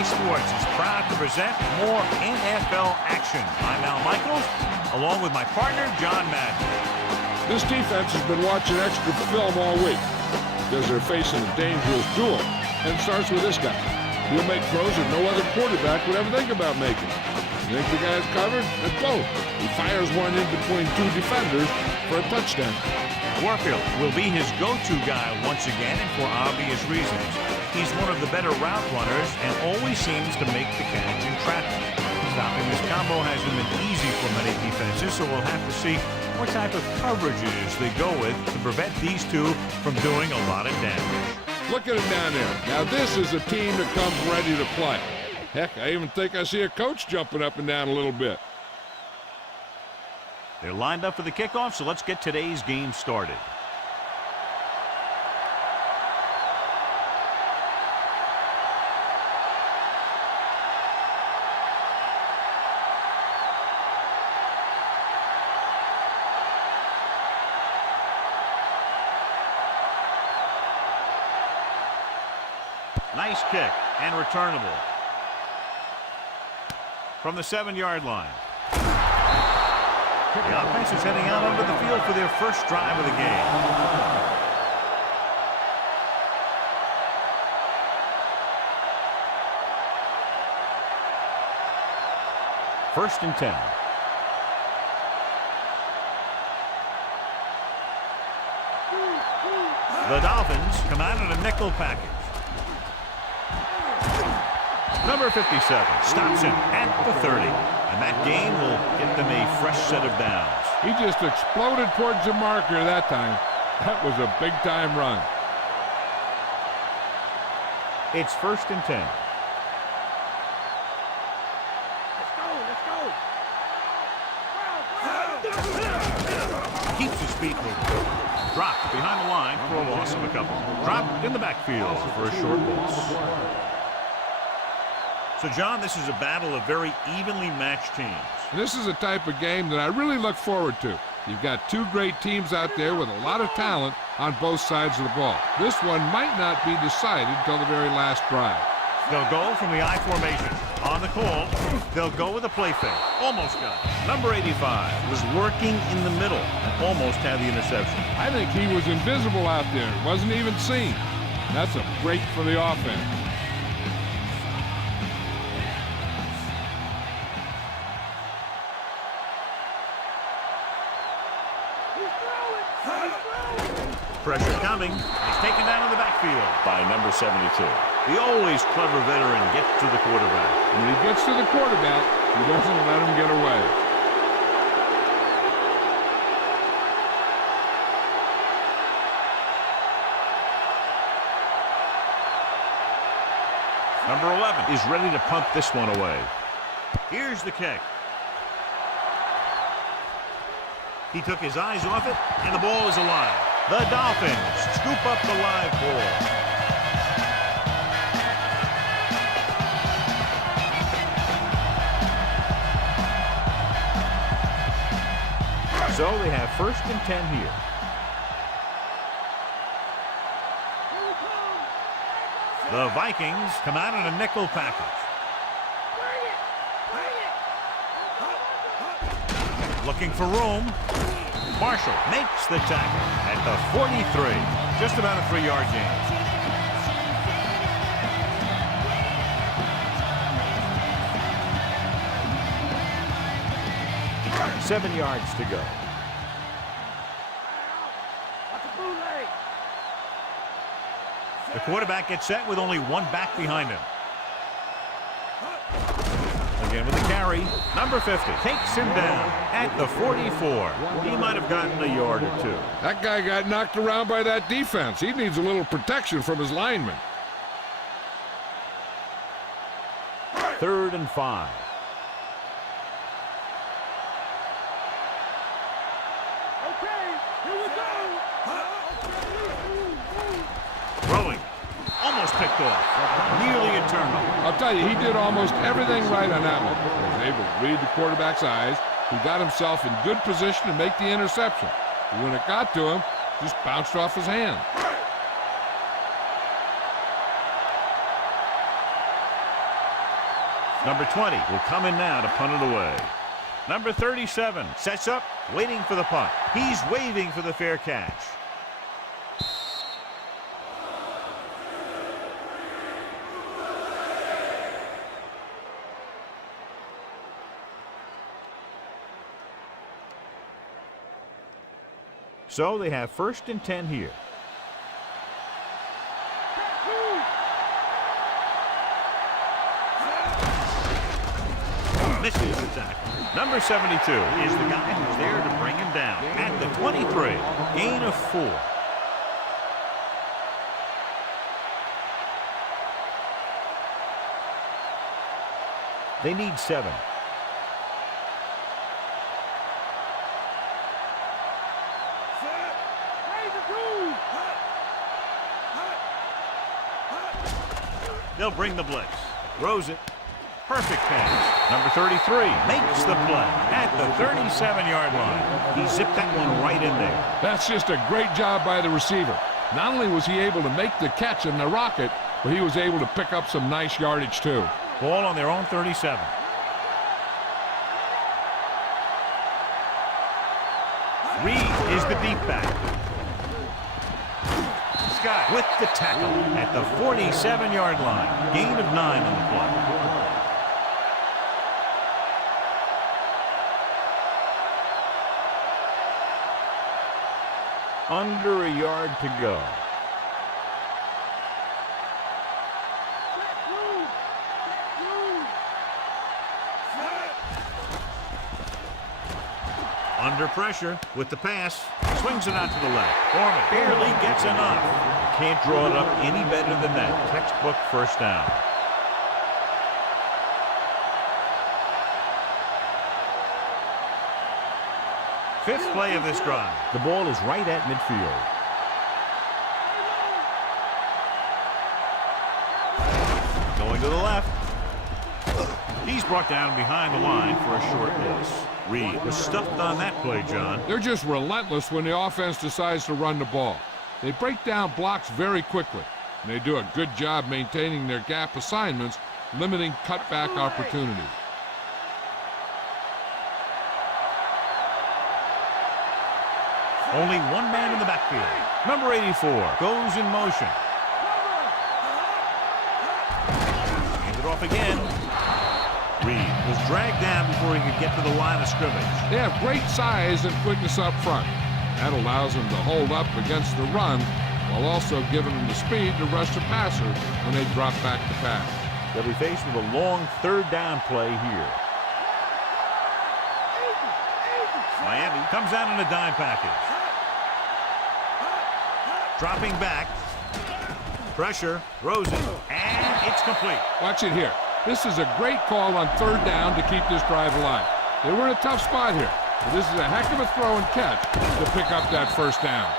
EA Sports is proud to present more NFL action. I'm Al Michaels, along with my partner, John Madden. This defense has been watching extra film all week because they're facing a dangerous duel. And it starts with this guy. He'll make throws that no other quarterback would ever think about making. You think the guy's covered? Let's go. He fires one in between two defenders for a touchdown. Warfield will be his go-to guy once again, and for obvious reasons. He's one of the better route runners and always seems to make the catch in traffic. Stopping this combo hasn't been easy for many defenses, so we'll have to see what type of coverages they go with to prevent these two from doing a lot of damage. Look at him down there. Now this is a team that comes ready to play. Heck, I even think I see a coach jumping up and down a little bit. They're lined up for the kickoff, so let's get today's game started. Nice kick and returnable. From the 7-yard line. The offense is heading out onto the field for their first drive of the game. First and 10. The Dolphins come out in a nickel package. Number 57 stops him at the 30. And that gain will get them a fresh set of downs. He just exploded towards the marker that time. That was a big-time run. It's first and 10. Let's go. Keeps his feet moving. Dropped behind the line for a loss of a couple. Dropped in the backfield for a short loss. So, John, this is a battle of very evenly matched teams. This is a type of game that I really look forward to. You've got two great teams out there with a lot of talent on both sides of the ball. This one might not be decided until the very last drive. They'll go from the I formation. On the call, they'll go with a play fake. Almost got it. Number 85 was working in the middle and almost had the interception. I think he was invisible out there. Wasn't even seen. That's a break for the offense. Pressure coming. He's taken down in the backfield By number 72. The always clever veteran gets to the quarterback. When he gets to the quarterback, he doesn't let him get away. Number 11 is ready to punt this one away. Here's the kick. He took his eyes off it, and the ball is alive. The Dolphins scoop up the live ball. So they have first and 10 here. The Vikings come out in a nickel package. Looking for room. Marshall makes the tackle at the 43. Just about a 3-yard gain. Seven yards to go. The quarterback gets set with only one back behind him. Again with the carry. Number 50 takes him down at the 44. He might have gotten a yard or two. That guy got knocked around by that defense. He needs a little protection from his linemen. 3rd and 5. Throwing. Almost picked off. Nearly a turnover. I'll tell you, he did almost everything right on that one. He was able to read the quarterback's eyes. He got himself in good position to make the interception. But when it got to him, just bounced off his hand. Number 20 will come in now to punt it away. Number 37 sets up, waiting for the punt. He's waving for the fair catch. So they have 1st and 10 here. Misses the tackle. Number 72 is the guy who's there to bring him down at the 23. Gain of 4. They need 7. They'll bring the blitz. Throws it. Perfect pass. Number 33 makes the play at the 37-yard line. He zipped that one right in there. That's just a great job by the receiver. Not only was he able to make the catch in the rocket, but he was able to pick up some nice yardage too. Ball on their own 37. Reed is the deep back. Scott with the tackle at the 47-yard line. Gain of 9 on the play. Under a yard to go. Under pressure with the pass. Swings it out to the left. Foreman barely gets enough. Can't draw it up any better than that. Textbook first down. Fifth play of this drive. The ball is right at midfield. Going to the left. He's brought down behind the line for a short miss. Reed was stuffed on that play, John. They're just relentless when the offense decides to run the ball. They break down blocks very quickly, and they do a good job maintaining their gap assignments, limiting cutback opportunities. Only one man in the backfield. Number 84 goes in motion. Hand it off again. Reed was dragged down before he could get to the line of scrimmage. They have great size and quickness up front. That allows them to hold up against the run while also giving them the speed to rush the passer when they drop back to pass. They'll be faced with a long 3rd down play here. Miami comes out in a dime package. Dropping back. Pressure. Throws it. And it's complete. Watch it here. This is a great call on 3rd down to keep this drive alive. They were in a tough spot here, but this is a heck of a throw and catch to pick up that 1st down.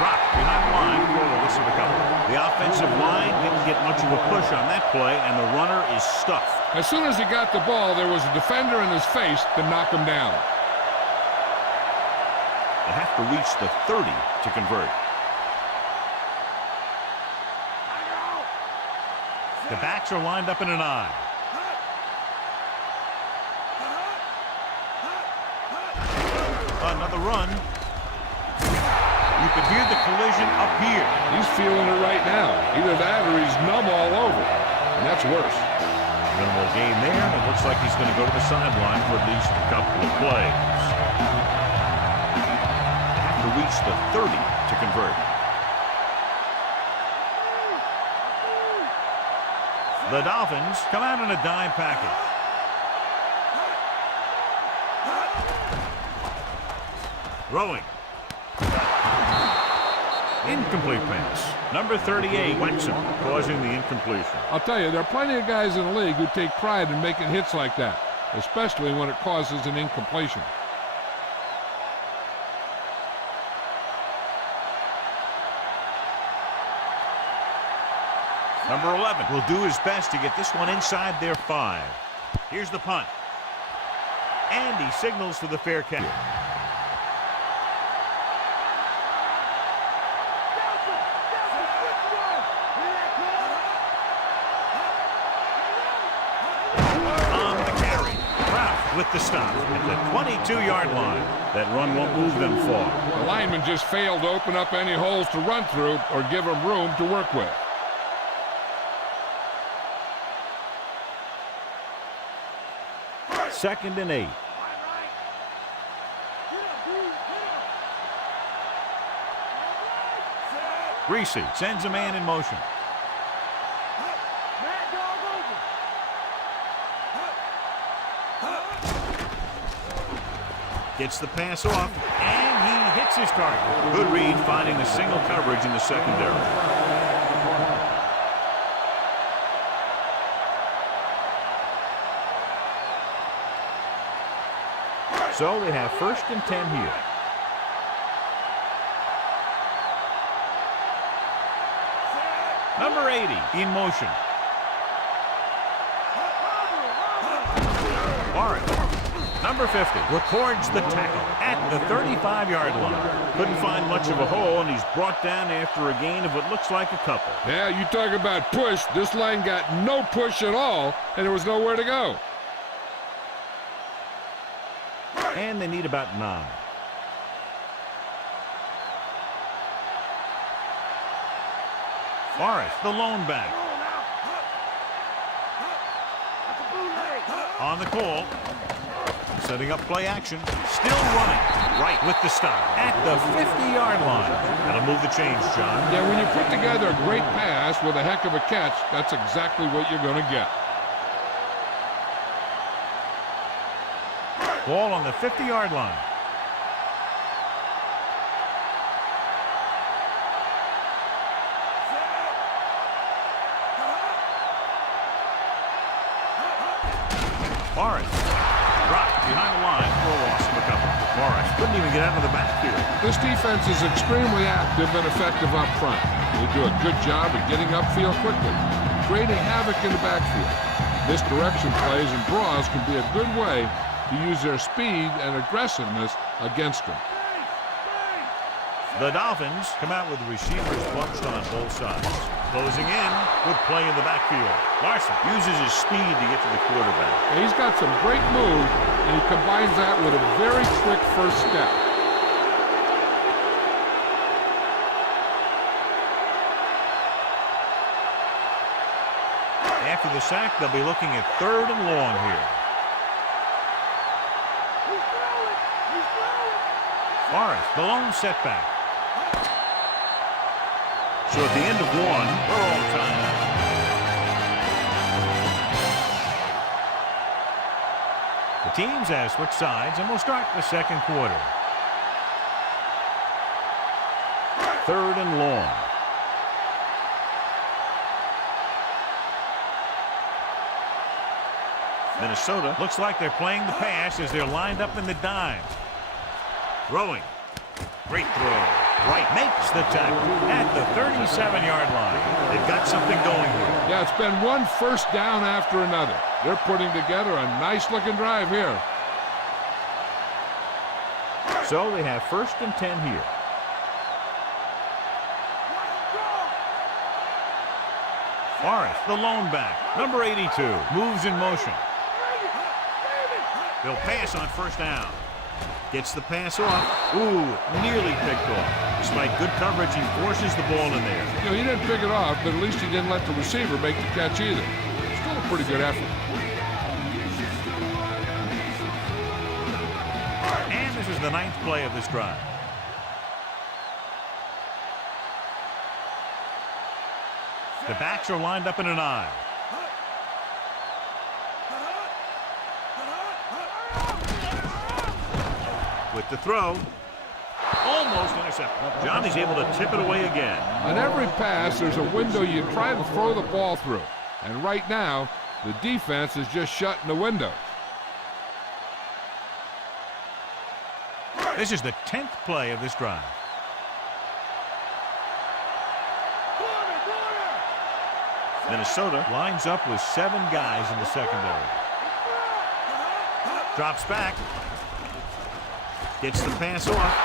Dropped behind the line for a loss of a couple. The offensive line didn't get much of a push on that play, and the runner is stuffed. As soon as he got the ball, there was a defender in his face to knock him down. They have to reach the 30 to convert. The backs are lined up in an eye. Another run. You can hear the collision up here. He's feeling it right now. Either that or he's numb all over. And that's worse. Minimal gain there, and it looks like he's going to go to the sideline for at least a couple of plays. They have to reach the 30 to convert. The Dolphins come out in a dime package. Throwing. Incomplete pass. Number 38, Wexham, causing the incompletion. I'll tell you, there are plenty of guys in the league who take pride in making hits like that, especially when it causes an incompletion. Number 11 will do his best to get this one inside their 5. Here's the punt. And he signals for the fair catch. On the carry. Ralph with the stop at the 22-yard line. That run won't move them far. The lineman just failed to open up any holes to run through or give him room to work with. Second and 8. Griese sends a man in motion. Gets the pass off, and he hits his target. Good read, finding the single coverage in the secondary. So they have first and 10 here. Number 80 in motion. Warren, number 50, records the tackle at the 35-yard line. Couldn't find much of a hole, and he's brought down after a gain of what looks like a couple. Yeah, you talk about push. This line got no push at all, and there was nowhere to go. And they need about 9. Forrest, the lone back. On the call. Setting up play action. Still running. Right with the stop. At the 50-yard line. That'll move the chains, John. Yeah, when you put together a great pass with a heck of a catch, that's exactly what you're going to get. Ball on the 50-yard line. Morris dropped behind the line for a loss of a couple. Morris couldn't even get out of the backfield. This defense is extremely active and effective up front. They do a good job of getting upfield quickly, creating havoc in the backfield. Misdirection plays and draws can be a good way to use their speed and aggressiveness against them. The Dolphins come out with receivers bunched on both sides. Closing in with play in the backfield. Larson uses his speed to get to the quarterback. And he's got some great moves, and he combines that with a very quick first step. After the sack, they'll be looking at 3rd and long here. Forrest, the lone setback. So at the end of 1, we're all tied. The teams have switched sides, and we'll start the second quarter. 3rd and long. Minnesota looks like they're playing the pass as they're lined up in the dime. Throwing. Great throw. Right makes the tackle at the 37-yard line. They've got something going here. Yeah, it's been one first down after another. They're putting together a nice-looking drive here. So they have first and 10 here. Forrest, the lone back. Number 82 moves in motion. They'll pass on first down. Gets the pass off. Ooh, nearly picked off. Despite good coverage, he forces the ball in there. You know, he didn't pick it off, but at least he didn't let the receiver make the catch either. Still a pretty good effort. And this is the 9th play of this drive. The backs are lined up in an I. With the throw. Almost intercepted. Johnny's able to tip it away again. On every pass, there's a window you try to throw the ball through. And right now, the defense is just shutting the window. This is the 10th play of this drive. Minnesota lines up with 7 guys in the secondary. Drops back. Gets the pass off.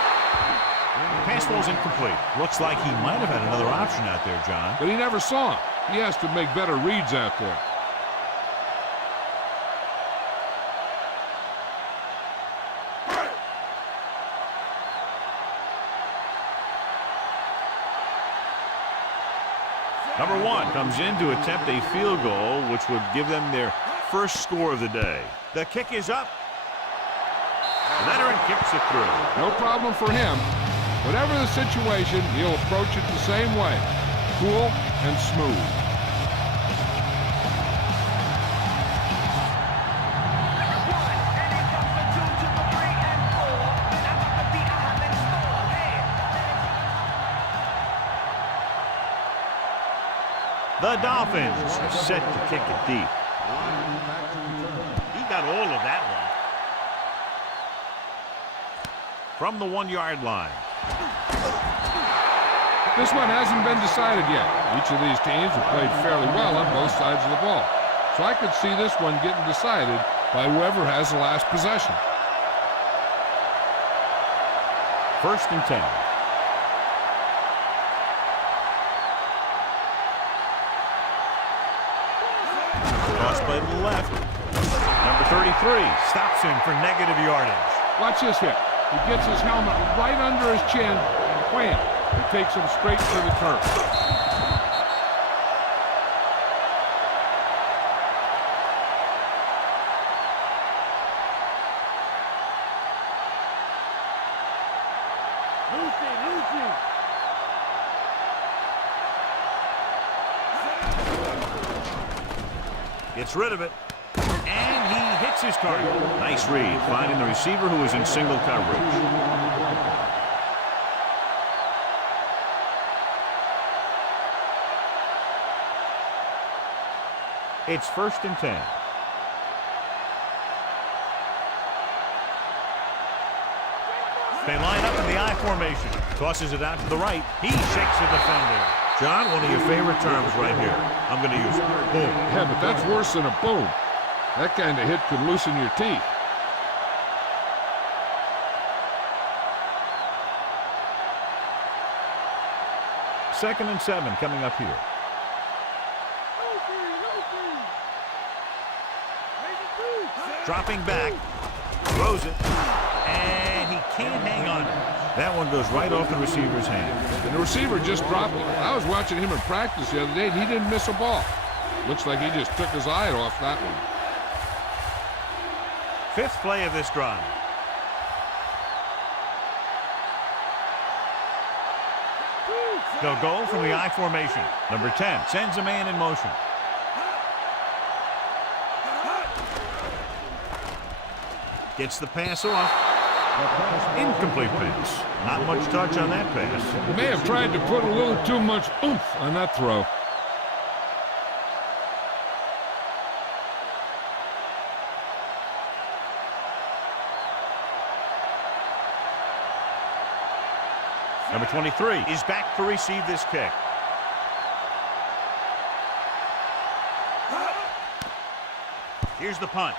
Pass falls incomplete. Looks like he might have had another option out there, John. But he never saw him. He has to make better reads out there. Number 1 comes in to attempt a field goal, which would give them their first score of the day. The kick is up. Veteran kicks it through. No problem for him. Whatever the situation, he'll approach it the same way. Cool and smooth. The Dolphins are set to kick it deep. He got all of that one. From the 1-yard line. This one hasn't been decided yet. Each of these teams have played fairly well on both sides of the ball. So I could see this one getting decided by whoever has the last possession. 1st and 10. Cross play to the left. Number 33 stops him for negative yardage. Watch this hit. He gets his helmet right under his chin and wham! He takes him straight to the turf. Gets rid of it. And he hits his target. Nice read, finding the receiver who is in single coverage. It's 1st and 10. They line up in the I formation. Tosses it out to the right. He shakes a defender. John, one of your favorite terms right here. I'm going to use it. Boom. Yeah, but that's worse than a boom. That kind of hit could loosen your teeth. Second and 7 coming up here. Dropping back. Throws it. And he can't hang on. That one goes right off the receiver's hand. And the receiver just dropped it. I was watching him in practice the other day, and he didn't miss a ball. Looks like he just took his eye off that one. 5th play of this drive. They'll go from the I formation. Number 10 sends a man in motion. Gets the pass off. Incomplete pass. Not much touch on that pass. He may have tried to put a little too much oomph on that throw. Number 23 is back to receive this kick. Here's the punt.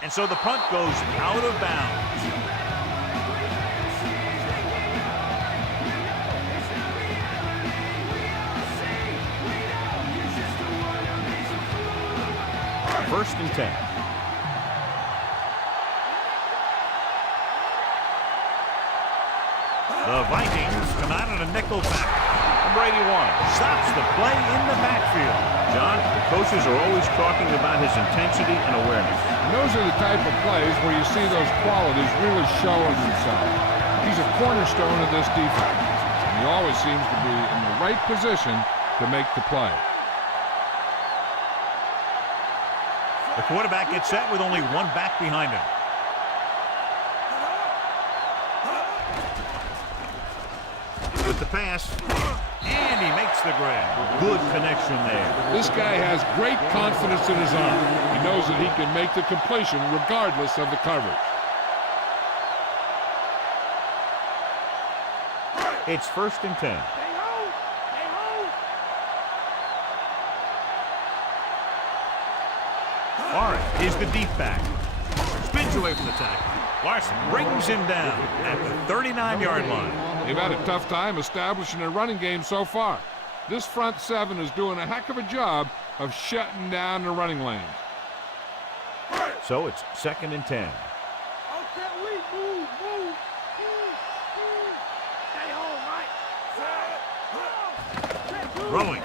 And so the punt goes out of bounds. First and 10. The Vikings come out in a nickel back. Number 81 stops the play in the backfield. John, the coaches are always talking about his intensity and awareness. And those are the type of plays where you see those qualities really showing themselves. He's a cornerstone of this defense. And he always seems to be in the right position to make the play. The quarterback gets set with only one back behind him. With the pass, and he makes the grab. Good connection there. This guy has great confidence in his arm. He knows that he can make the completion regardless of the coverage. It's 1st and 10. Morris is the deep back. Spins away from the tackle. Larson brings him down at the 39-yard line. They've had a tough time establishing a running game so far. This front seven is doing a heck of a job of shutting down the running lanes. So it's 2nd and 10. Throwing.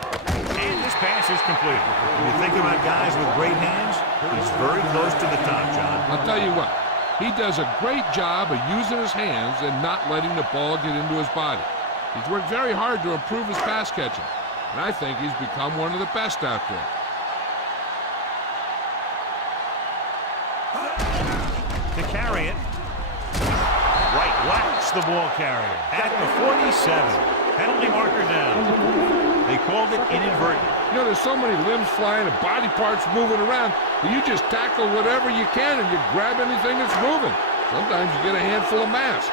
And this pass is completed. When you think about guys with great hands, he's very close to the top, John. I'll tell you what, he does a great job of using his hands and not letting the ball get into his body. He's worked very hard to improve his pass catching, and I think he's become one of the best out there. To carry it. Right, whacks the ball carrier at the 47. Penalty marker down. They called it inadvertent. You know, there's so many limbs flying and body parts moving around that you just tackle whatever you can and you grab anything that's moving. Sometimes you get a handful of mass.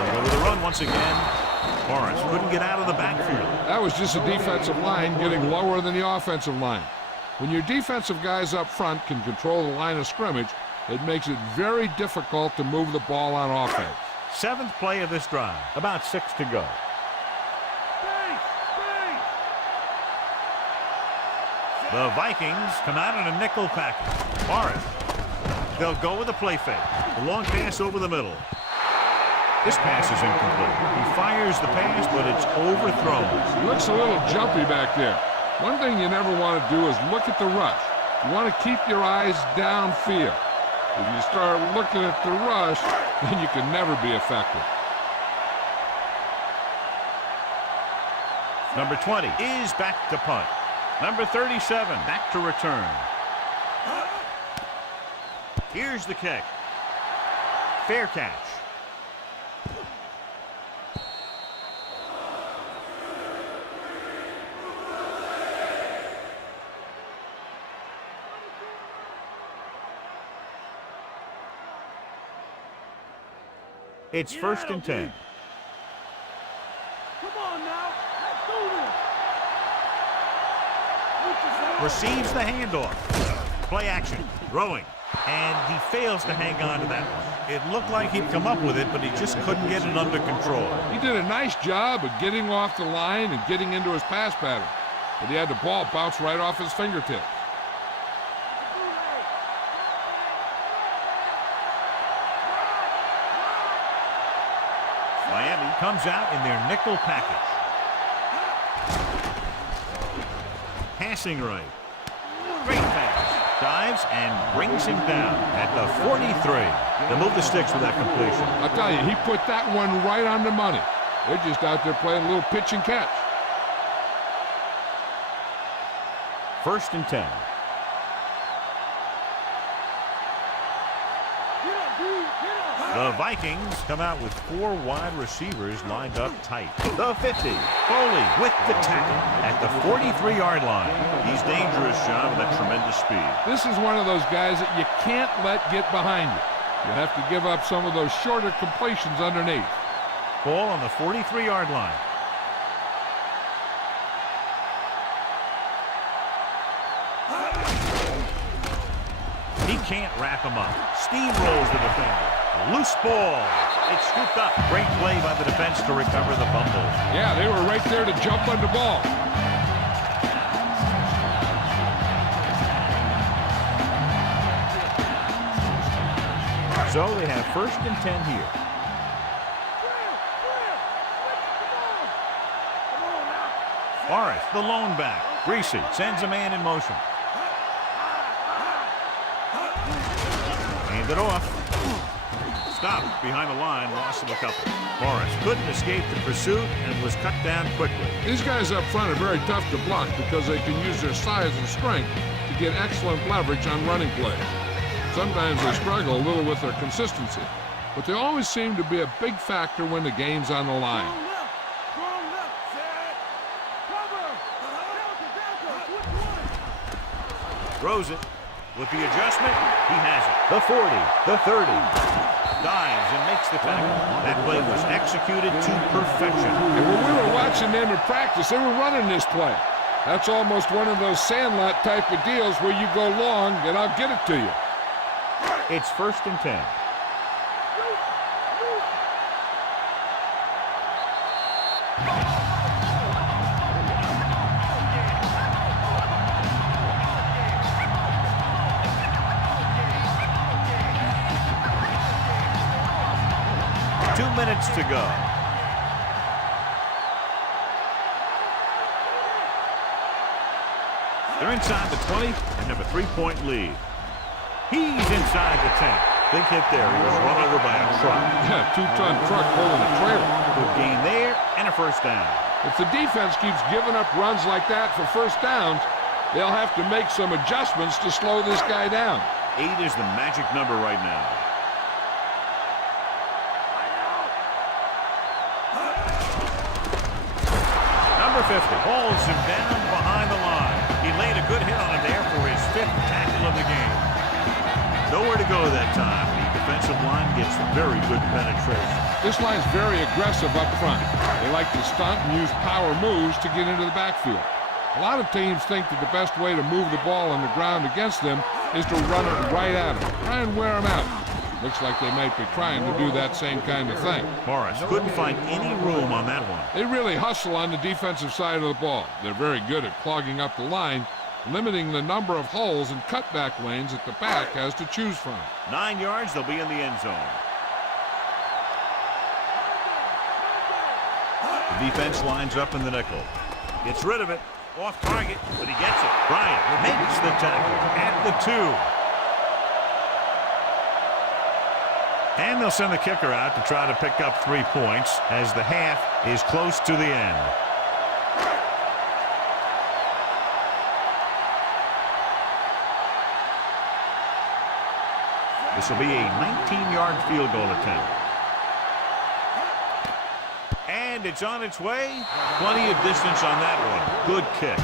They go with the run once again. Morris couldn't get out of the backfield. That was just a defensive line getting lower than the offensive line. When your defensive guys up front can control the line of scrimmage, it makes it very difficult to move the ball on offense. 7th play of this drive. About 6 to go. The Vikings come out in a nickel package. Morris. They'll go with a play fake. The long pass over the middle. This pass is incomplete. He fires the pass, but it's overthrown. He looks a little jumpy back there. One thing you never want to do is look at the rush. You want to keep your eyes downfield. If you start looking at the rush, then you can never be effective. Number 20 is back to punt. Number 37 back to return. Here's the kick. Fair catch. It's 1st and 10. Come on now, let's do this. Receives the handoff. Play action. Throwing. And he fails to hang on to that one. It looked like he'd come up with it, but he just couldn't get it under control. He did a nice job of getting off the line and getting into his pass pattern, but he had the ball bounce right off his fingertips. Miami comes out in their nickel package. Passing right. Great pass. Dives and brings him down at the 43. They'll move the sticks with that completion. I'll tell you, he put that one right on the money. They're just out there playing a little pitch and catch. 1st and 10. The Vikings come out with 4 wide receivers lined up tight. The 50. Foley with the tackle at the 43-yard line. He's dangerous, John, with that tremendous speed. This is one of those guys that you can't let get behind you. You have to give up some of those shorter completions underneath. Ball on the 43-yard line. He can't wrap him up. Steamrolls the defender. Loose ball. It's scooped up. Great play by the defense to recover the fumble. Yeah, they were right there to jump on the ball. So they have 1st and 10 here. Morris, the lone back. Griese sends a man in motion. Hand it off. Stopped behind the line, loss of a couple. Morris couldn't escape the pursuit and was cut down quickly. These guys up front are very tough to block because they can use their size and strength to get excellent leverage on running plays. Sometimes they struggle a little with their consistency, but they always seem to be a big factor when the game's on the line. Throws it. With the adjustment, he has it. The 40, the 30. Dives and makes the tackle. That play was executed to perfection. And when we were watching them in practice, they were running this play. That's almost one of those sandlot type of deals where you go long and I'll get it to you. It's 1st and 10. Minutes to go. They're inside the 20 and have a 3-point lead. He's inside the 10. Big hit there. He was run over by a truck. Yeah, 2-ton truck pulling a trailer. Good gain there and a 1st down. If the defense keeps giving up runs like that for 1st downs, they'll have to make some adjustments to slow this guy down. 8 is the magic number right now. Number 50 hauls him down behind the line. He laid a good hit on him there for his 5th tackle of the game. Nowhere to go that time. The defensive line gets very good penetration. This line's very aggressive up front. They like to stunt and use power moves to get into the backfield. A lot of teams think that the best way to move the ball on the ground against them is to run it right at them. Try and wear them out. Looks like they might be trying to do that same kind of thing. Morris couldn't find any room on that one. They really hustle on the defensive side of the ball. They're very good at clogging up the line, limiting the number of holes and cutback lanes that the back has to choose from. 9 yards, they'll be in the end zone. The defense lines up in the nickel. Gets rid of it. Off target, but he gets it. Bryant makes the tackle at the 2. And they'll send the kicker out to try to pick up 3 points as the half is close to the end. This will be a 19-yard field goal attempt. And it's on its way. Plenty of distance on that one. Good kick.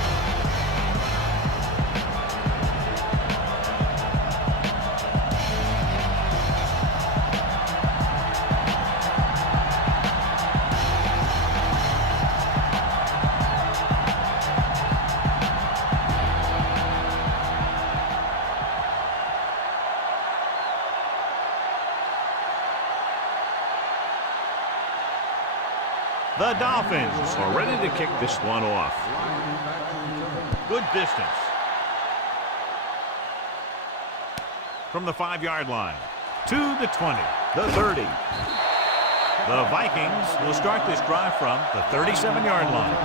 The Dolphins are ready to kick this one off. Good distance. From the 5-yard line to the 20, the 30. The Vikings will start this drive from the 37-yard line.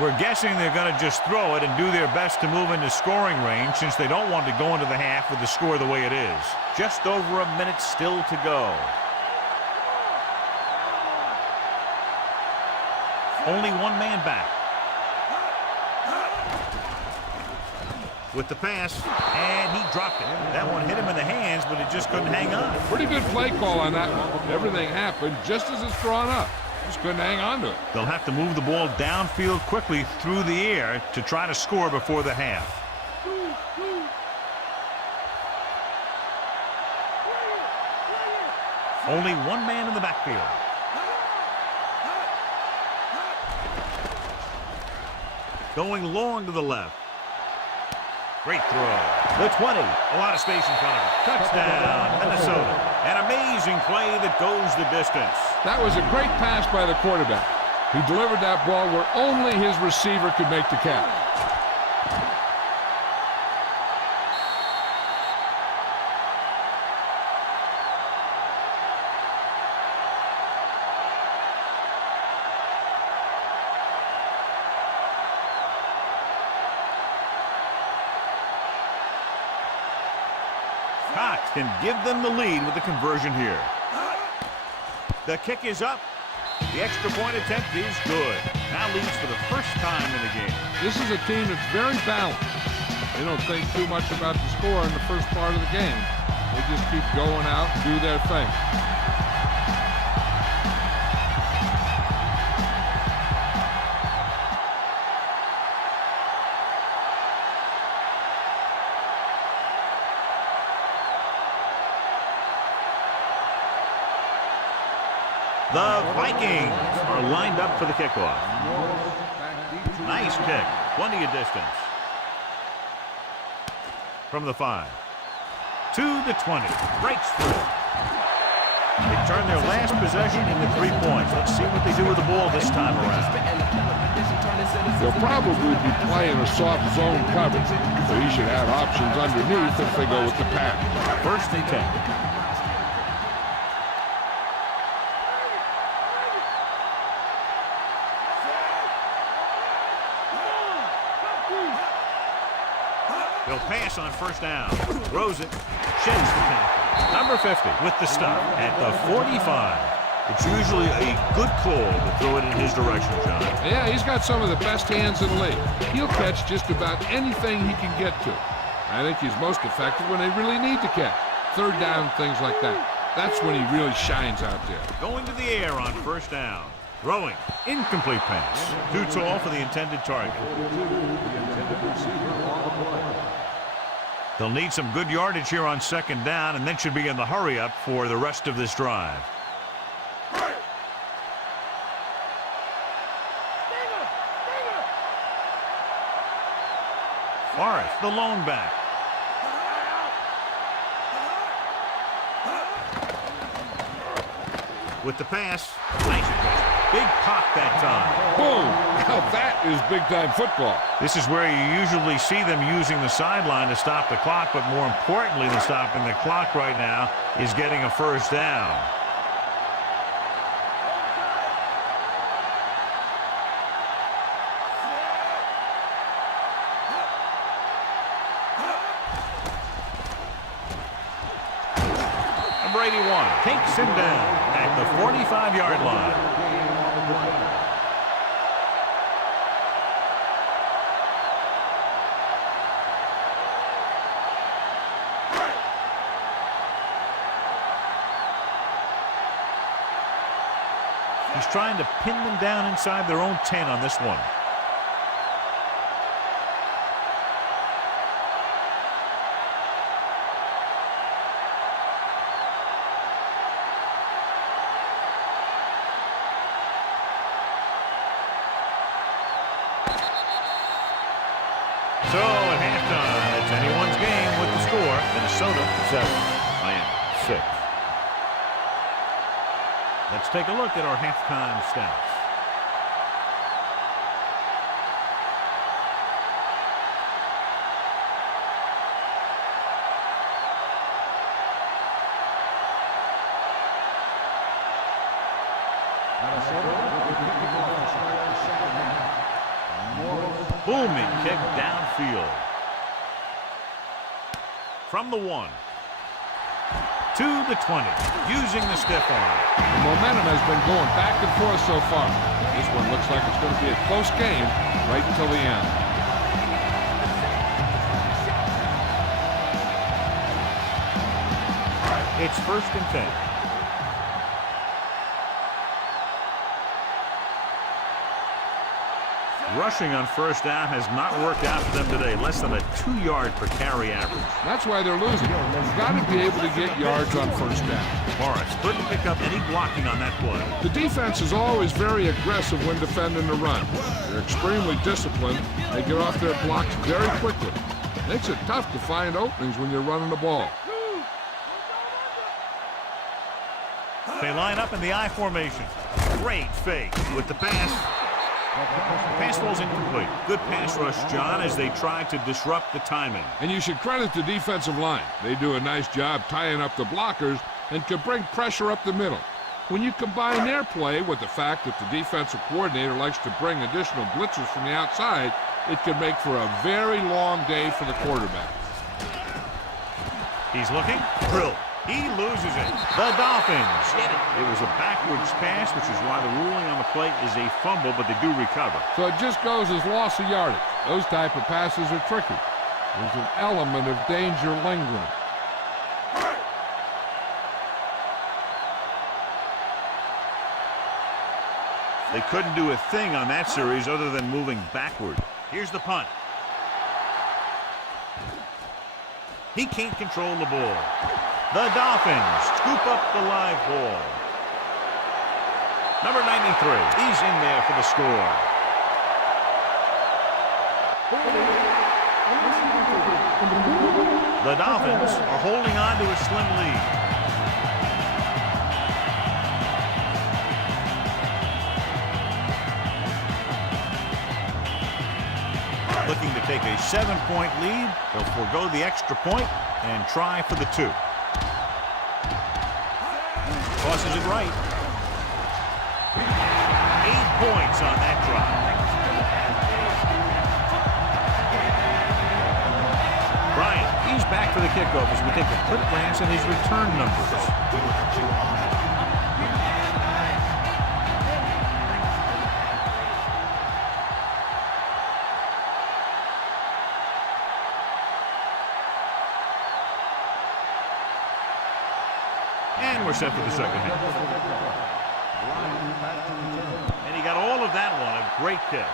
We're guessing they're going to just throw it and do their best to move into scoring range since they don't want to go into the half with the score the way it is. Just over a minute still to go. Only one man back. With the pass, and he dropped it. That one hit him in the hands, but it just couldn't hang on. Pretty good play call on that one. Everything happened just as it's drawn up. Just couldn't hang on to it. They'll have to move the ball downfield quickly through the air to try to score before the half. Only one man in the backfield. Going long to the left. Great throw. The 20. A lot of space in front of him. Touchdown, Minnesota. An amazing play that goes the distance. That was a great pass by the quarterback. He delivered that ball where only his receiver could make the catch. Cox can give them the lead with the conversion here. The kick is up. The extra point attempt is good. Now leads for the first time in the game. This is a team that's very balanced. They don't think too much about the score in the first part of the game. They just keep going out and do their thing. The Vikings are lined up for the kickoff. Nice kick. Plenty of distance. From the 5. To the 20. Breaks through. They turn their last possession into 3 points. Let's see what they do with the ball this time around. They'll probably be playing a soft zone coverage, so he should have options underneath if they go with the pass. 1st and 10. They'll pass on 1st down. Throws it. Sheds the tackle. Number 50 with the stop at the 45. It's usually a good call to throw it in his direction, John. Yeah, he's got some of the best hands in the league. He'll catch just about anything he can get to. I think he's most effective when they really need to catch. 3rd down, things like that. That's when he really shines out there. Going to the air on 1st down. Throwing. Incomplete pass. Too tall for the intended target. They'll need some good yardage here on 2nd down and then should be in the hurry up for the rest of this drive. Forrest, the lone back. With the pass. Nice adjustment. Big pop that time. Boom! Now that is big-time football. This is where you usually see them using the sideline to stop the clock, but more importantly than stopping the clock right now is getting a 1st down. Number 81 takes him down at the 45-yard line. He's trying to pin them down inside their own 10 on this one. So at halftime, it's anyone's game with the score. Minnesota 7, Miami 6. Let's take a look at our halftime stats. Booming kick downfield. From the 1. To the 20, using the stiff arm. The momentum has been going back and forth so far. This one looks like it's going to be a close game right until the end. It's 1st and 10. Rushing on 1st down has not worked out for them today. Less than a 2-yard per carry average. That's why they're losing. You've got to be able to get yards on 1st down. Morris couldn't pick up any blocking on that play. The defense is always very aggressive when defending the run. They're extremely disciplined. They get off their blocks very quickly. Makes it tough to find openings when you're running the ball. They line up in the I formation. Great fake with the pass. Pass ball's incomplete. Good pass rush, John, as they try to disrupt the timing. And you should credit the defensive line. They do a nice job tying up the blockers and can bring pressure up the middle. When you combine their play with the fact that the defensive coordinator likes to bring additional blitzers from the outside, it can make for a very long day for the quarterback. He's looking. Drill. He loses it. The Dolphins get it. It was a backwards pass, which is why the ruling on the play is a fumble, but they do recover. So it just goes as loss of yardage. Those type of passes are tricky. There's an element of danger lingering. They couldn't do a thing on that series other than moving backward. Here's the punt. He can't control the ball. The Dolphins scoop up the live ball. Number 93, he's in there for the score. The Dolphins are holding on to a slim lead. Looking to take a 7-point lead. They'll forego the extra point and try for the 2. Tosses it right. 8 points on that drive. Bryant, he's back for the kickoff as we take a quick glance at his return numbers. And we're set for the second half. And he got all of that one. A great kick.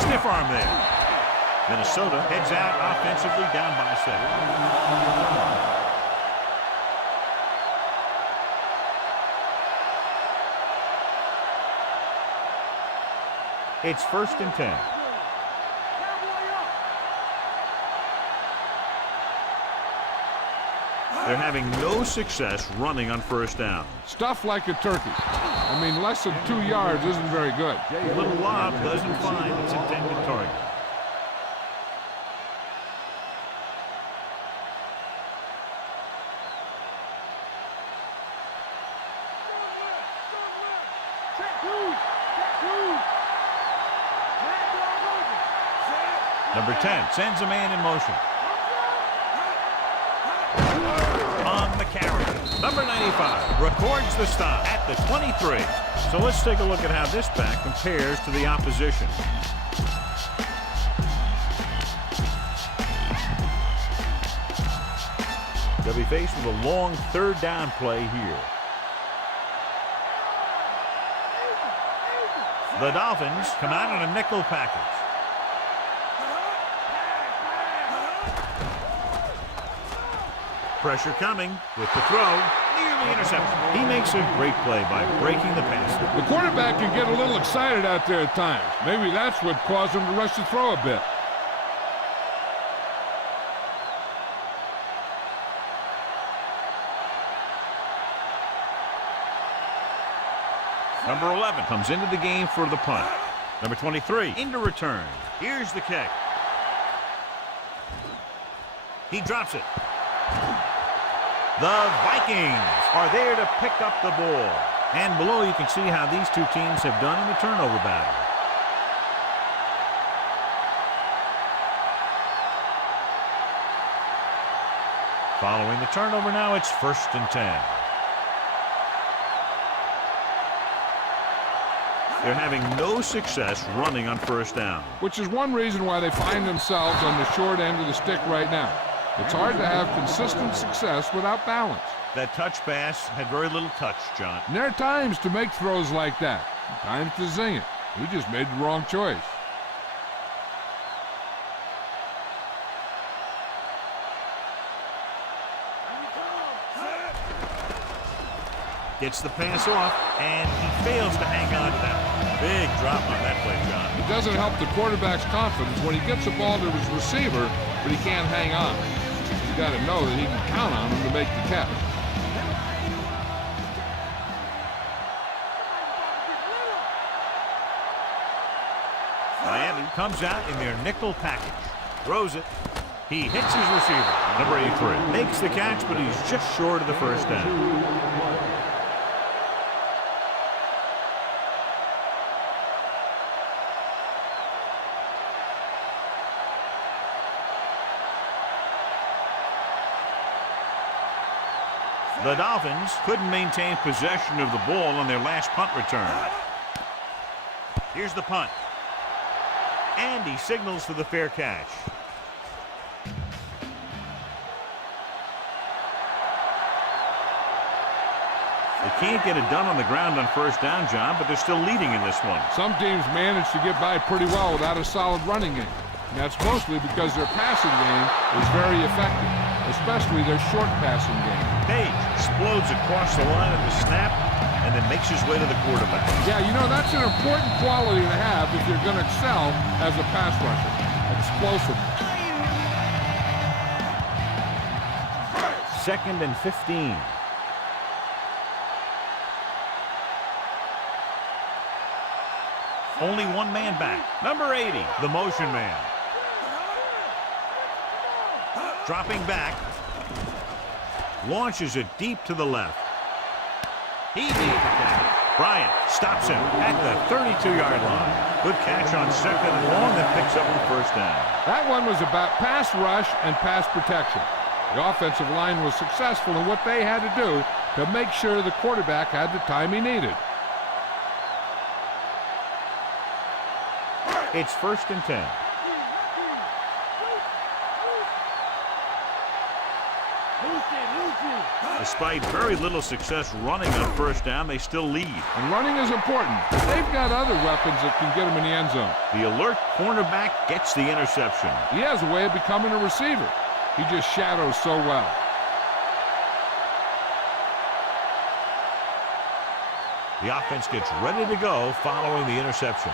Stiff arm there. Minnesota heads out offensively down by 7. It's 1st and 10. They're having no success running on 1st down. Stuff like a turkey. I mean, less than 2 yards isn't very good. A little lob doesn't find its intended target. Number 10 sends a man in motion. On the carry. Number 95 records the stop at the 23. So let's take a look at how this back compares to the opposition. They'll be faced with a long 3rd down play here. The Dolphins come out in a nickel package. Pressure coming with the throw. Nearly intercepted. He makes a great play by breaking the pass. The quarterback can get a little excited out there at times. Maybe that's what caused him to rush the throw a bit. Number 11 comes into the game for the punt. Number 23 into return. Here's the kick. He drops it. The Vikings are there to pick up the ball. And below you can see how these two teams have done in the turnover battle. Following the turnover now, it's 1st and 10. They're having no success running on 1st down. Which is one reason why they find themselves on the short end of the stick right now. It's hard to have consistent success without balance. That touch pass had very little touch, John. And there are times to make throws like that. Times to zing it. We just made the wrong choice. Gets the pass off, and he fails to hang on to that. Big drop on that play, John. It doesn't help the quarterback's confidence when he gets the ball to his receiver, but he can't hang on. He's got to know that he can count on him to make the catch. Miami comes out in their nickel package. Throws it. He hits his receiver. Number 83 makes the catch, but he's just short of the 1st down. The Dolphins couldn't maintain possession of the ball on their last punt return. Here's the punt. And he signals for the fair catch. They can't get it done on the ground on 1st down, John, but they're still leading in this one. Some teams manage to get by pretty well without a solid running game. And that's mostly because their passing game is very effective, especially their short passing game. Page explodes across the line at the snap and then makes his way to the quarterback. Yeah, you know, that's an important quality to have if you're going to excel as a pass rusher. Explosive. 2nd and 15. Only one man back. Number 80, the motion man. Dropping back. Launches it deep to the left. He needs the catch. Bryant stops him at the 32-yard line. Good catch on 2nd and long that picks up the first down. That one was about pass rush and pass protection. The offensive line was successful in what they had to do to make sure the quarterback had the time he needed. It's 1st and 10. Despite very little success running on first down, they still lead. And running is important. They've got other weapons that can get them in the end zone. The alert cornerback gets the interception. He has a way of becoming a receiver. He just shadows so well. The offense gets ready to go following the interception.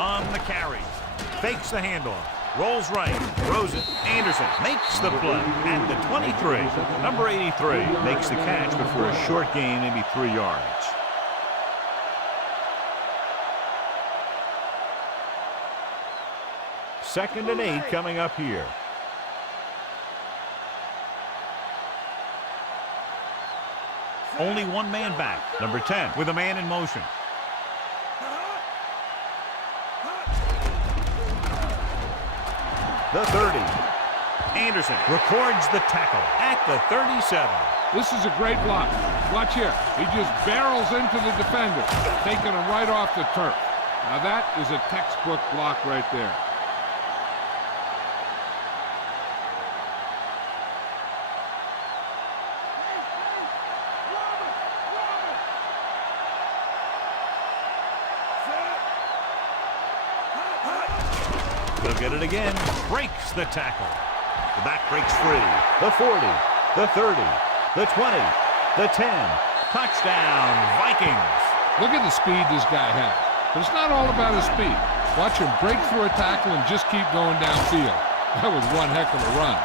On the carry. Fakes the handoff. Rolls right. Throws it. Anderson makes the play at the 23. Number 83 makes the catch before a short gain, maybe 3 yards. Second and 8 coming up here. Only one man back. Number 10 with a man in motion. The 30. Anderson records the tackle at the 37. This is a great block. Watch here. He just barrels into the defender, taking him right off the turf. Now that is a textbook block right there. He'll get it again. Breaks the tackle. The back breaks free. The 40. The 30. The 20. The 10. Touchdown, Vikings. Look at the speed this guy has. But it's not all about his speed. Watch him break through a tackle and just keep going downfield. That was one heck of a run.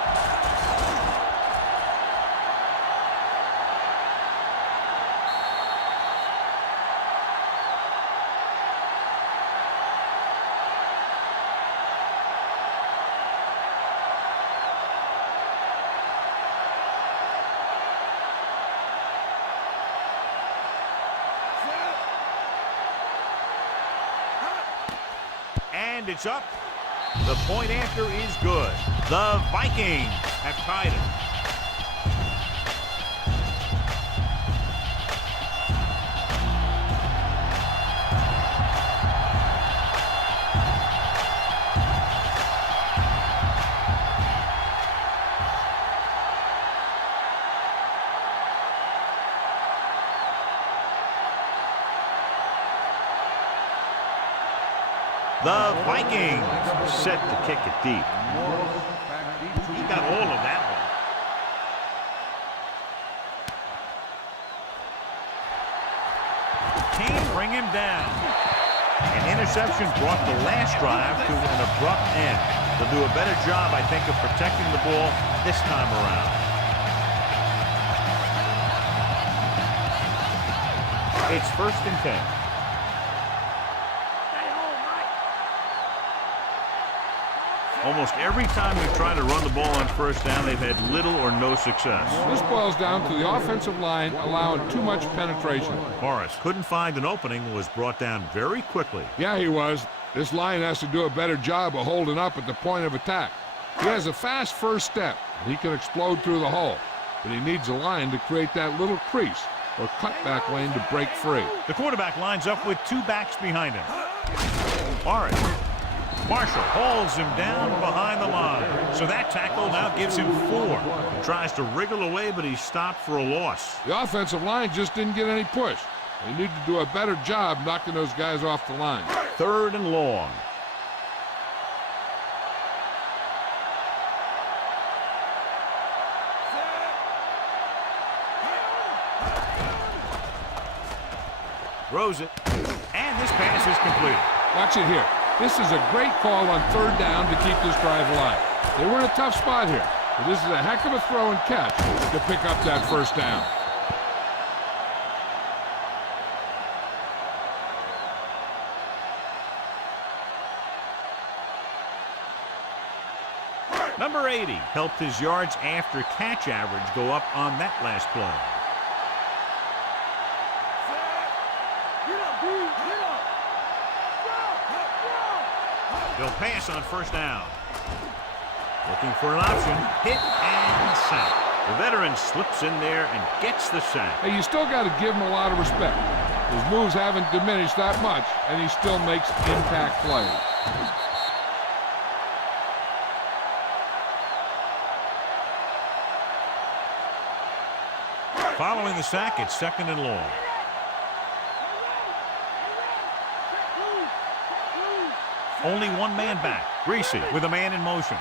And it's up. The point after is good. The Vikings have tied it. The Vikings set to kick it deep. He got all of that one. Can't bring him down. An interception brought the last drive to an abrupt end. They'll do a better job, I think, of protecting the ball this time around. It's 1st and 10. Almost every time they've tried to run the ball on first down, they've had little or no success. This boils down to the offensive line allowing too much penetration. Morris couldn't find an opening, was brought down very quickly. Yeah, he was. This line has to do a better job of holding up at the point of attack. He has a fast first step. He can explode through the hole. But he needs a line to create that little crease or cutback lane to break free. The quarterback lines up with two backs behind him. Morris Marshall hauls him down behind the line. So that tackle now gives him 4. He tries to wriggle away, but he's stopped for a loss. The offensive line just didn't get any push. They need to do a better job knocking those guys off the line. 3rd and long. Throws it, and this pass is completed. Watch it here. This is a great call on 3rd down to keep this drive alive. They were in a tough spot here, but this is a heck of a throw and catch to pick up that 1st down. Number 80 helped his yards after catch average go up on that last play. They'll pass on 1st down. Looking for an option. Hit and sack. The veteran slips in there and gets the sack. Hey, you still got to give him a lot of respect. His moves haven't diminished that much, and he still makes impact plays. Following the sack, it's 2nd and long. Only one man back. Griese with a man in motion.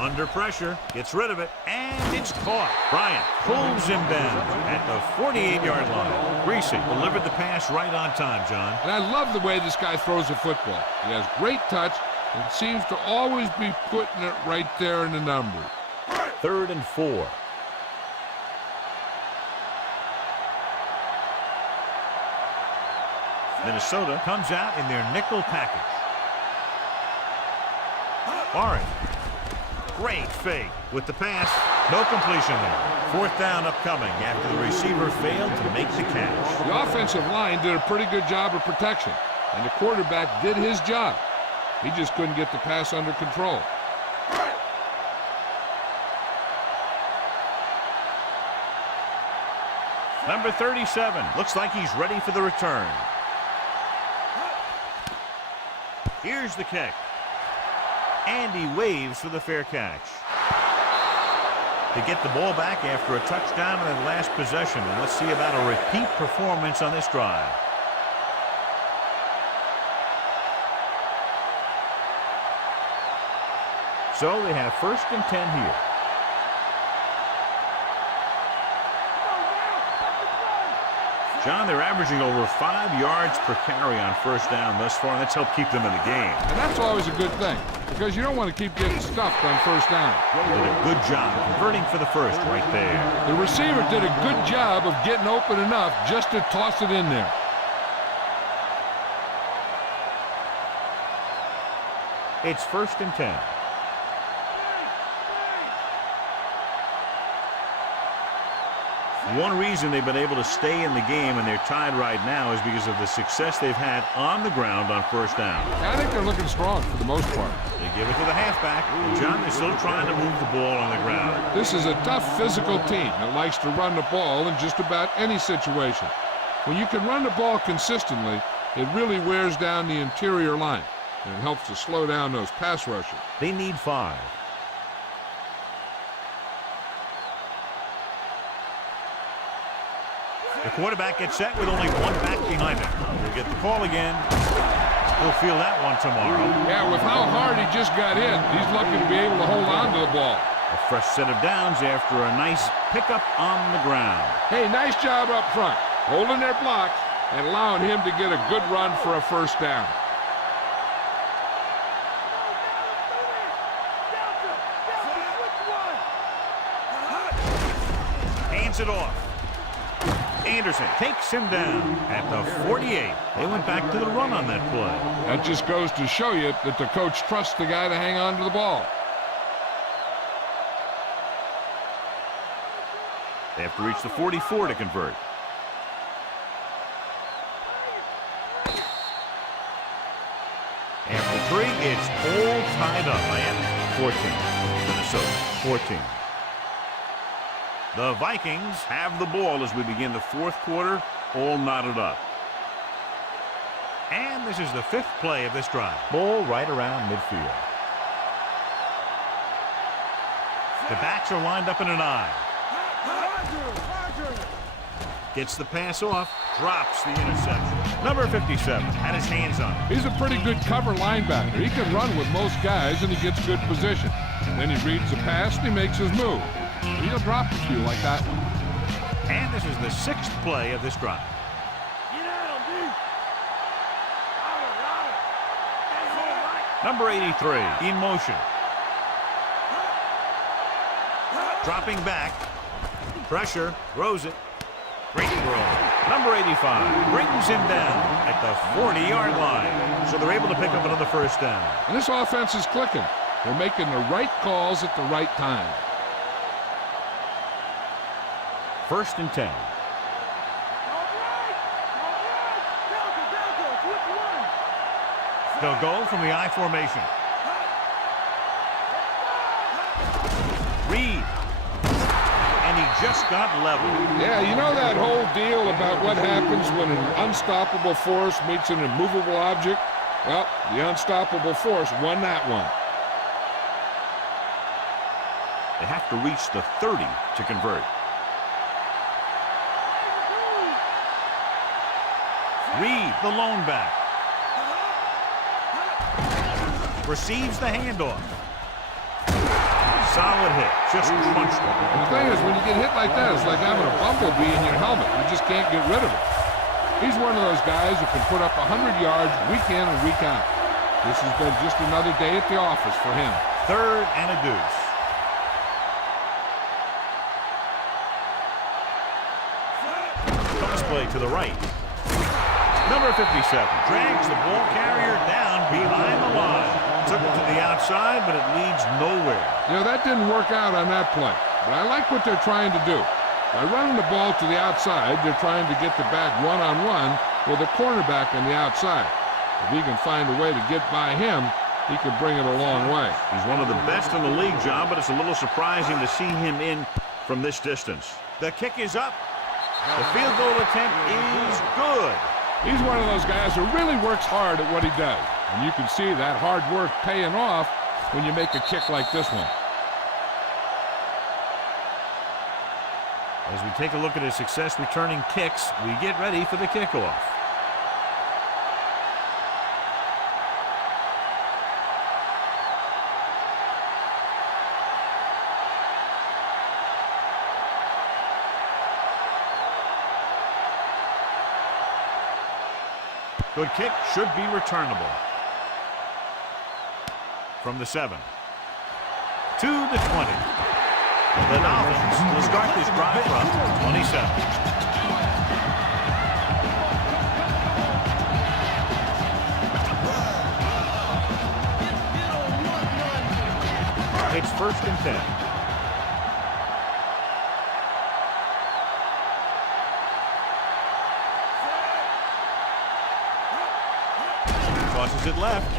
Under pressure, gets rid of it, and it's caught. Bryant pulls him down at the 48-yard line. Griese delivered the pass right on time, John. And I love the way this guy throws the football. He has great touch and seems to always be putting it right there in the numbers. 3rd and 4. Minnesota comes out in their nickel package. Barrett. Great fake with the pass. No completion there. 4th down upcoming after the receiver failed to make the catch. The offensive line did a pretty good job of protection, and the quarterback did his job. He just couldn't get the pass under control. Number 37 looks like he's ready for the return. Here's the kick. And he waves for the fair catch. To get the ball back after a touchdown in the last possession. And let's see about a repeat performance on this drive. So they have 1st and 10 here. John, they're averaging over 5 yards per carry on 1st down thus far, and that's helped keep them in the game. And that's always a good thing, because you don't want to keep getting stuffed on 1st down. Did a good job converting for the 1st right there. The receiver did a good job of getting open enough just to toss it in there. It's 1st and 10. One reason they've been able to stay in the game and they're tied right now is because of the success they've had on the ground on 1st down. I think they're looking strong for the most part. They give it to the halfback. And John, they're still trying to move the ball on the ground. This is a tough physical team that likes to run the ball in just about any situation. When you can run the ball consistently, it really wears down the interior line, and it helps to slow down those pass rushers. They need 5. The quarterback gets set with only one back behind him. He'll get the call again. He'll feel that one tomorrow. Yeah, with how hard he just got hit, he's lucky to be able to hold on to the ball. A fresh set of downs after a nice pickup on the ground. Hey, nice job up front, holding their blocks and allowing him to get a good run for a 1st down. Hands it off. Anderson takes him down at the 48. They went back to the run on that play. That just goes to show you that the coach trusts the guy to hang on to the ball. They have to reach the 44 to convert. After 3, it's all tied up. Miami 14, Minnesota 14. The Vikings have the ball as we begin the fourth quarter, all knotted up. And this is the 5th play of this drive. Ball right around midfield. The backs are lined up in an I. Gets the pass off, drops the interception. Number 57 had his hands on it. He's a pretty good cover linebacker. He can run with most guys, and he gets good position. Then he reads the pass, and he makes his move. He'll drop a few like that one. And this is the 6th play of this drive. Number 83 in motion. Dropping back. Pressure. Throws it. Great throw. Number 85 brings him down at the 40-yard line. So they're able to pick up another first down. And this offense is clicking. They're making the right calls at the right time. 1st and 10. They'll go from the I formation. Reed. And he just got leveled. Yeah, you know that whole deal about what happens when an unstoppable force meets an immovable object? Well, the unstoppable force won that one. They have to reach the 30 to convert. Reed, the lone back. Receives the handoff. Solid hit. Just crunched it. And the thing is, when you get hit like that, it's like having a bumblebee in your helmet. You just can't get rid of it. He's one of those guys who can put up 100 yards week in and week out. This has been just another day at the office for him. 3rd and a deuce. Toss play to the right. Number 57 drags the ball carrier down behind the line. Took it to the outside, but it leads nowhere. You know, that didn't work out on that play. But I like what they're trying to do. By running the ball to the outside, they're trying to get the back one-on-one with a cornerback on the outside. If he can find a way to get by him, he can bring it a long way. He's one of the best in the league, John, but it's a little surprising to see him in from this distance. The kick is up. The field goal attempt is good. He's one of those guys who really works hard at what he does. And you can see that hard work paying off when you make a kick like this one. As we take a look at his success returning kicks, we get ready for the kickoff. Good kick, should be returnable. From the 7 to the 20. The Dolphins will start this drive from 27. It's 1st and 10. Tosses it left.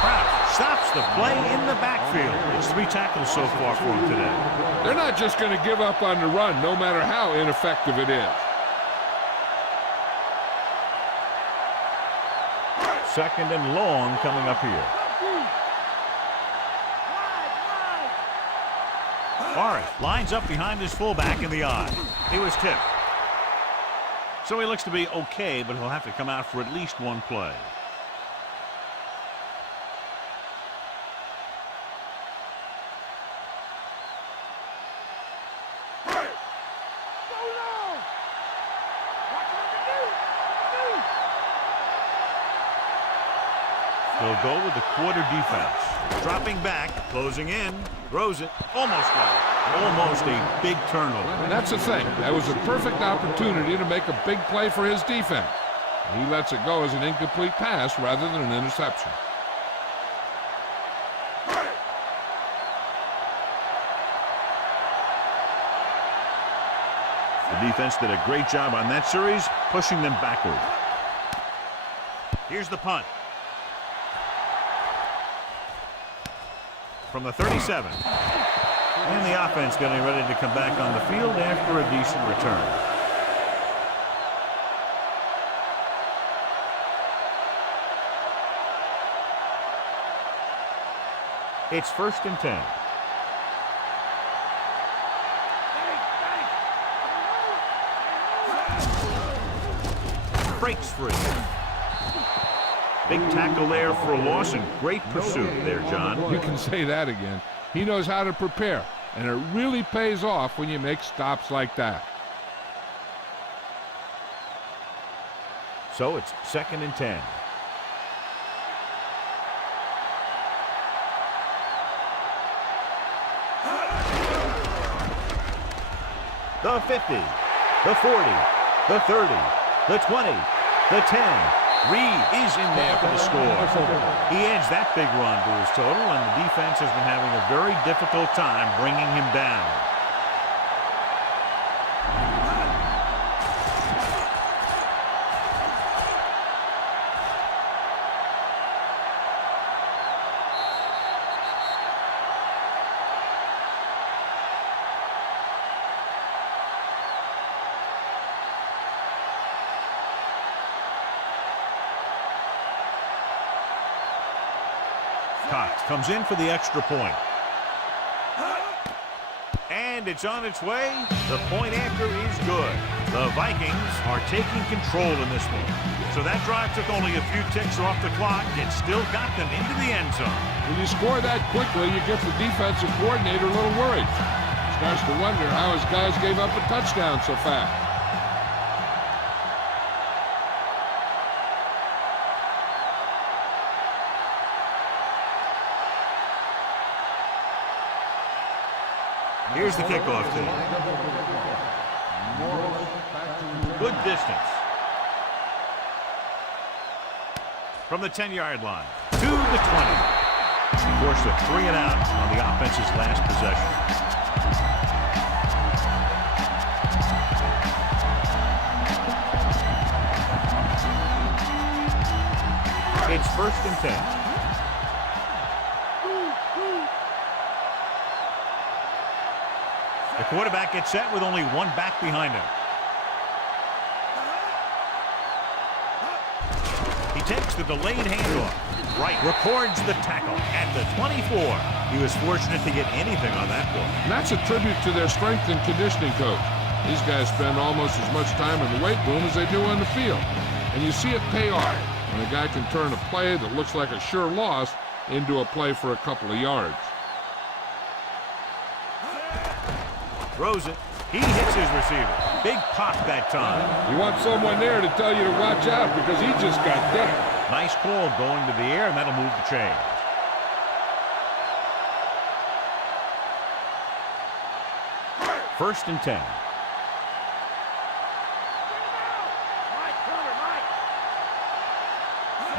Kraft stops the play in the backfield. It's 3 tackles so far for him today. They're not just going to give up on the run, no matter how ineffective it is. 2nd and long coming up here. Forrest lines up behind his fullback in the I. He was tipped. So he looks to be okay, but he'll have to come out for at least one play. They'll go with the quarter defense. Dropping back, closing in, throws it, almost got it. Almost a big turnover. And that's the thing. That was a perfect opportunity to make a big play for his defense. He lets it go as an incomplete pass rather than an interception. The defense did a great job on that series, pushing them backward. Here's the punt. From the 37. And the offense getting ready to come back on the field after a decent return. It's 1st and 10. Breaks free. Big tackle there for a loss and great pursuit there, John. You can say that again. He knows how to prepare, and it really pays off when you make stops like that. So it's 2nd and 10. The 50, the 40, the 30, the 20, the 10. Reed is in there for the score. He adds that big run to his total, and the defense has been having a very difficult time bringing him down. Cox comes in for the extra point. And it's on its way. The point after is good. The Vikings are taking control in this one. So that drive took only a few ticks off the clock and still got them into the end zone. When you score that quickly, you get the defensive coordinator a little worried. Starts to wonder how his guys gave up a touchdown so fast. Here's the kickoff team. Good distance. From the 10-yard line to the 20. Forced a 3 and out on the offense's last possession. It's 1st and 10. The quarterback gets set with only one back behind him. He takes the delayed handoff. Right, records the tackle at the 24. He was fortunate to get anything on that one. And that's a tribute to their strength and conditioning coach. These guys spend almost as much time in the weight room as they do on the field. And you see it pay off when a guy can turn a play that looks like a sure loss into a play for a couple of yards. Throws it. He hits his receiver. Big pop that time. You want someone there to tell you to watch out because he just got decked. Nice call going to the air, and that'll move the chains. First and 10.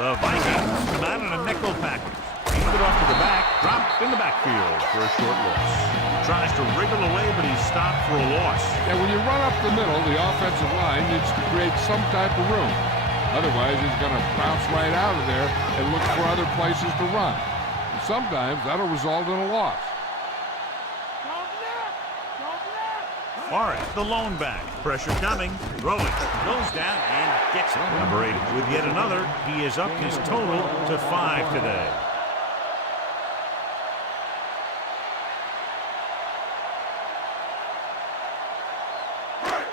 The Vikings come out in a nickel package. Handed off to the back, dropped in the backfield for a short loss. Tries to wriggle away, but he's stopped for a loss. And when you run up the middle, the offensive line needs to create some type of room. Otherwise, he's going to bounce right out of there and look for other places to run. And sometimes that'll result in a loss. Morris, the lone back. Pressure coming. Throwing. Goes down and gets it. Number 8 with yet another. He is up his total to 5 today.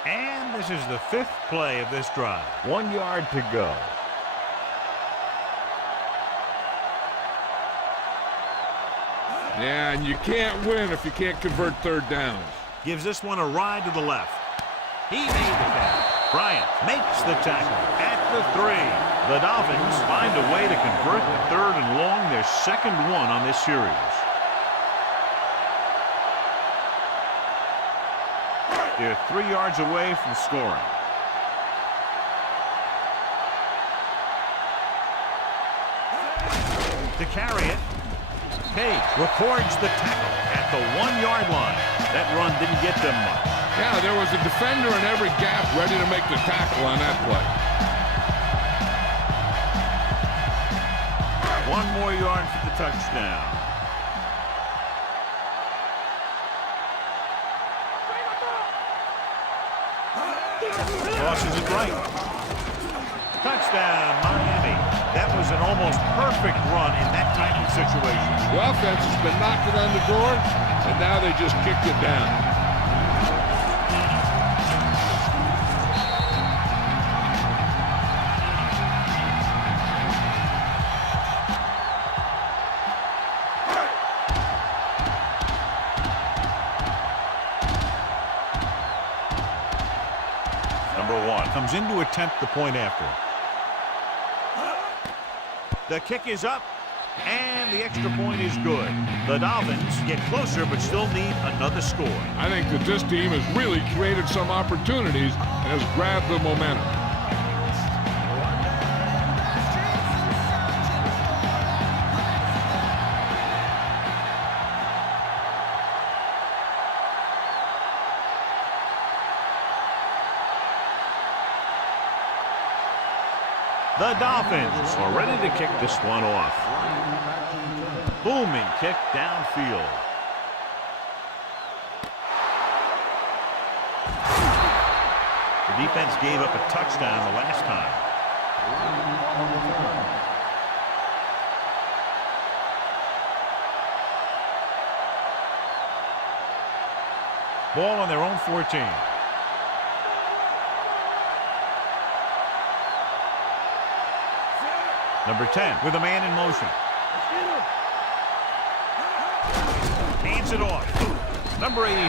And this is the 5th play of this drive. 1 yard to go. Yeah, and you can't win if you can't convert third downs. Gives this one a ride to the left. He made the catch. Bryant makes the tackle at the 3. The Dolphins find a way to convert the 3rd and long, their 2nd one on this series. They're 3 yards away from scoring. To carry it, Page records the tackle at the 1 yard line. That run didn't get them much. Yeah, there was a defender in every gap ready to make the tackle on that play. 1 more yard for the touchdown. tosses it right. Touchdown, Miami. That was an almost perfect run in that type of situation. The offense has been knocking on the door, and now they just kicked it down. Number 1 comes in to attempt the point after. The kick is up, and the extra point is good. The Dolphins get closer, but still need another score. I think that this team has really created some opportunities and has grabbed the momentum. The Dolphins are ready to kick this one off. Booming kick downfield. The defense gave up a touchdown the last time. Ball on their own 14. Number 10 with a man in motion. Hands it off. Number 83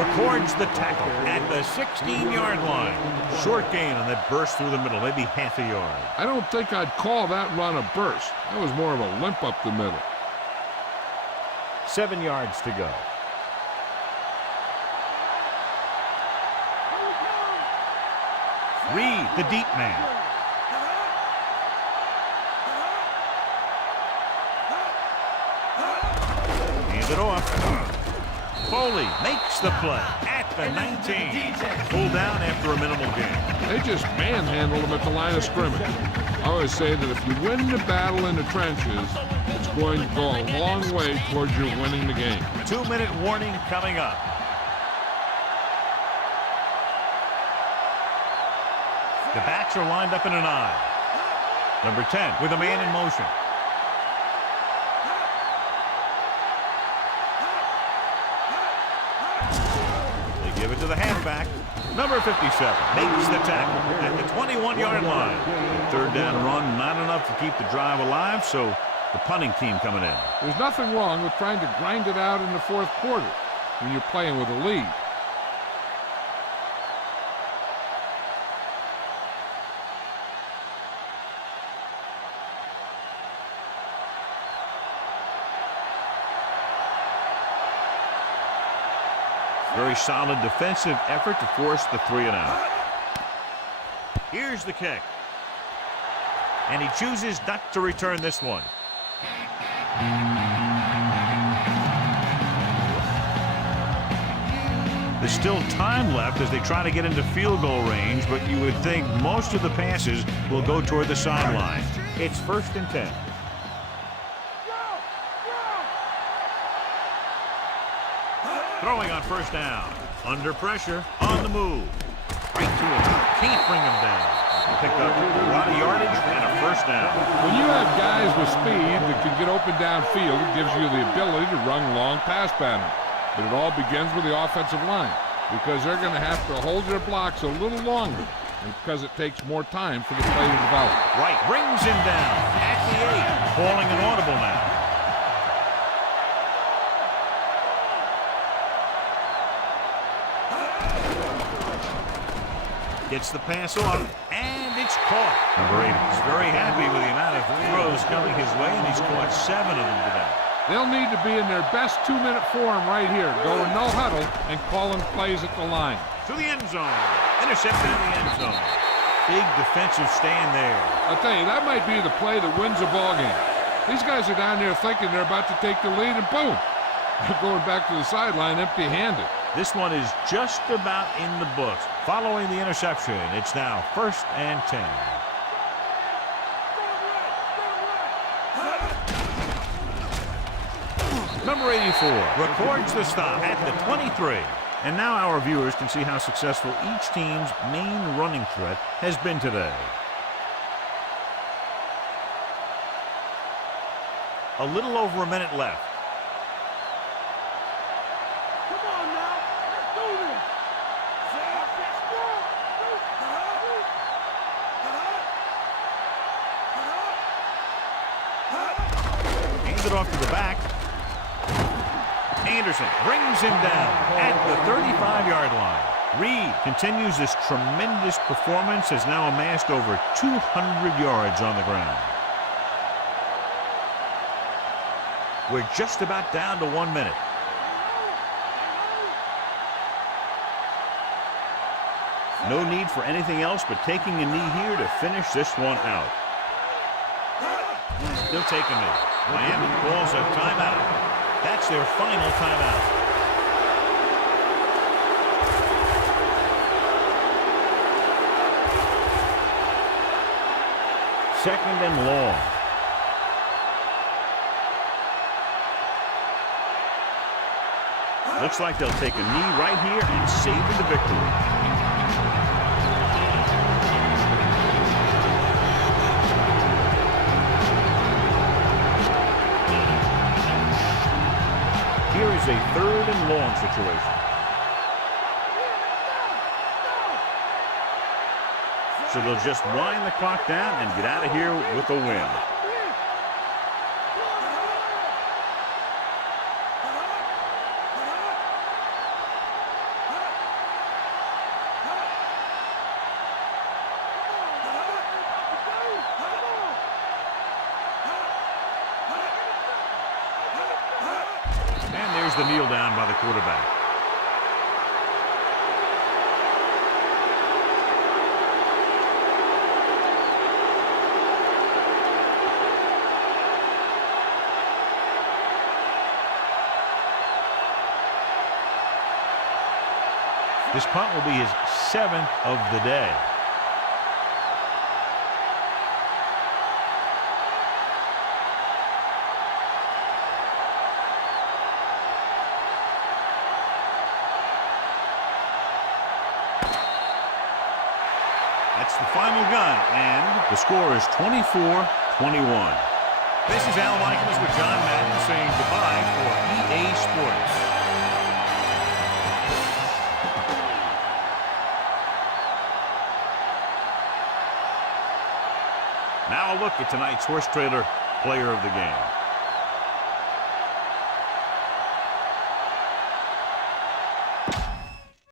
records the tackle at the 16-yard line. Short gain on that burst through the middle, maybe half a yard. I don't think I'd call that run a burst. That was more of a limp up the middle. 7 yards to go. Reed, the deep man. It off. Foley makes the play at the 19. Pulled down after a minimal gain. They just manhandled him at the line of scrimmage. I always say that if you win the battle in the trenches, it's going to go a long way towards you winning the game. 2-minute warning coming up. The backs are lined up in an eye. Number 10 with a man in motion. Give it to the halfback. Number 57 makes the tackle at the 21-yard line. Third down run, not enough to keep the drive alive, so the punting team coming in. There's nothing wrong with trying to grind it out in the fourth quarter when you're playing with a lead. Very solid defensive effort to force the 3-and-out. Here's the kick. And he chooses not to return this one. There's still time left as they try to get into field goal range, but you would think most of the passes will go toward the sideline. It's 1st and 10. Throwing on 1st down. Under pressure. On the move. Right to him. Can't bring him down. Pick up a lot of yardage and a 1st down. When you have guys with speed that can get open downfield, it gives you the ability to run long pass patterns. But it all begins with the offensive line because they're going to have to hold their blocks a little longer and because it takes more time for the play to develop. Right. Brings him down at the 8. Calling an audible now. Gets the pass off, and it's caught. Number 8 is very happy with the amount of throws coming his way, and he's caught 7 of them today. They'll need to be in their best 2-minute form right here, going no huddle and calling plays at the line. To the end zone. Intercepted in the end zone. Big defensive stand there. I'll tell you, that might be the play that wins a ball game. These guys are down there thinking they're about to take the lead, and boom, they're going back to the sideline empty-handed. This one is just about in the books. Following the interception, it's now 1st and 10. Number 84 records the stop at the 23. And now our viewers can see how successful each team's main running threat has been today. A little over a minute left. Come on now. Let's do this. Hands it off to the back. Anderson brings him down at the 35-yard line. Reed continues this tremendous performance, has now amassed over 200 yards on the ground. We're just about down to 1 minute. No need for anything else but taking a knee here to finish this one out. Still taking it. Miami calls a timeout. That's their final timeout. Second and long. Looks like they'll take a knee right here and savor the victory. Here is a third and long situation. So they'll just wind the clock down and get out of here with a win. And there's the kneel down by the quarterback. This punt will be his 7th of the day. That's the final gun, and the score is 24-21. This is Al Michaels with John Madden saying goodbye for EA Sports. Now a look at tonight's horse trailer player of the game.